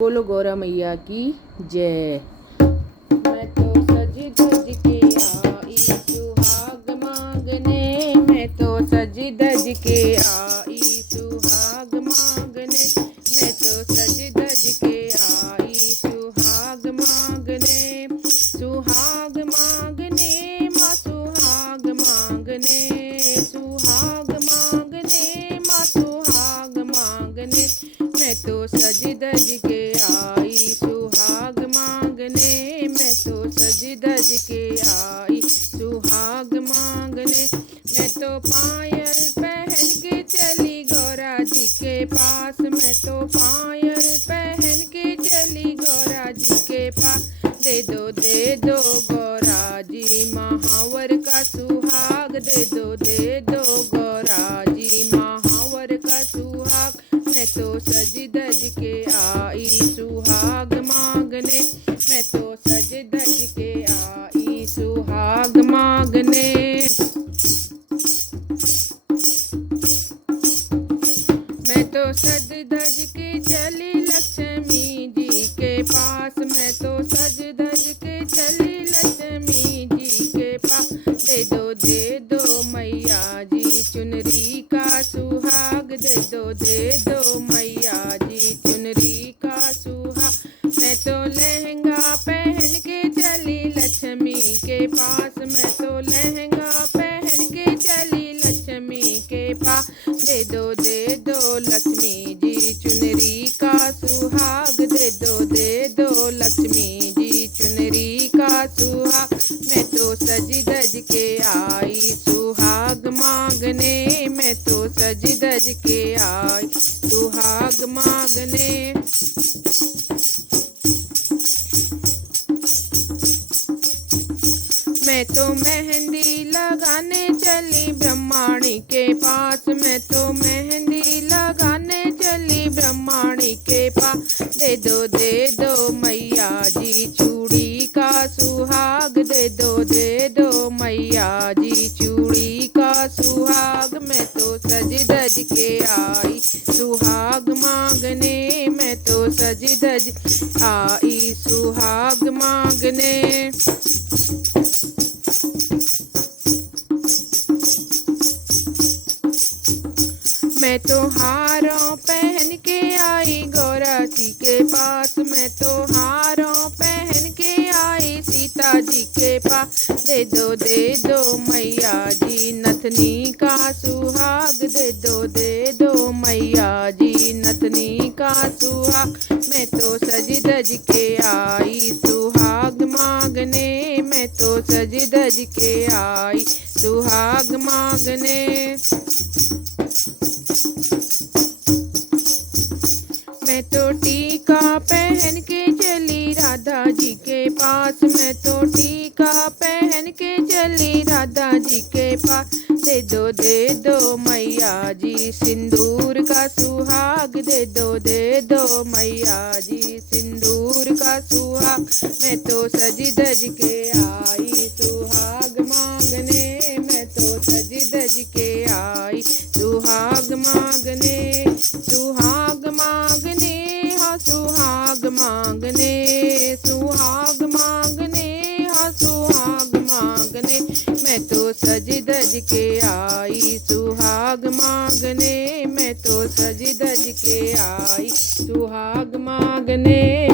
बोलो गौरा मैया की जय। मैं तो सज धज के आई सुहाग मांगने, मैं तो सज धज के आई सुहाग मांगने, मैं तो सज धज के आई सुहाग मांगने, सुहाग मांगने माँ सुहाग मांगने, सुहाग मांगने माँ सुहाग मांगने, मैं तो सज धज के आई सुहाग मांगने, मैं तो सज धज के आई सुहाग मांगने, मैं तो पायल पहन के चली गौरा जी के पास, मैं तो पायल पहन के चली गौरा जी के पास, दे दो गौरा जी महावर का सुहाग, दे दो गौरा जी महावर का सुहाग, मैं तो सज धज के आई सुहाग मांगने, मैं तो सज धज के आई सुहाग मांगने, मैं तो सज धज के चली लक्ष्मी जी के पास, मैं तो सज धज के चली लक्ष्मी जी के पास, दे दो मैया जी चुनरी का सुहाग, दे दो मैया जी चुनरी का सुहाग, मैं तो लहंगा पहन के चली लक्ष्मी के पास, मैं तो लहंगा पहन के चली लक्ष्मी के पास, दे दो लक्ष्मी जी चुनरी का सुहाग, दे दो लक्ष्मी जी चुनरी का सुहाग, मैं तो सज धज के आई सुहाग मांगने, मैं तो सज धज के आई सुहाग मांगने, मैं तो मेहंदी लगाने चली ब्रह्माणी के पास, मैं तो मेहंदी लगाने चली ब्रह्माणी के पास, दे दो मैया जी चूड़ी का सुहाग, दे दो मैया जी चूड़ी का सुहाग, मैं तो सज धज के आई सुहाग मांगने, मैं तो सज धज आई सुहाग मांगने, मैं तो हारों पहन के आई गौरा जी के पास, मैं तो हारों पहन के आई सीता जी के पास, दे दो मैया जी नथनी का सुहाग, दे दो मैया जी नथनी का सुहाग, मैं तो सज धज के आई सुहाग मांगने, मैं तो सज धज के आई सुहाग मांगने, मैं तो टीका पहन के चली राधा जी के पास, मैं तो टीका पहन के चली राधा जी के पास, दे दो मैया जी सिंदूर का सुहाग, दे दो मैया जी सिंदूर का सुहाग, मैं तो सज धज के आई सुहाग मांगने, मैं तो सज धज के आई सुहाग मांगने, सुहाग मांगने हाँ सुहाग मांगने, सुहाग मांगने हाँ सुहाग मांगने, मैं तो सज धज के आई सुहाग मांगने, मैं तो सज धज के आई सुहाग मांगने।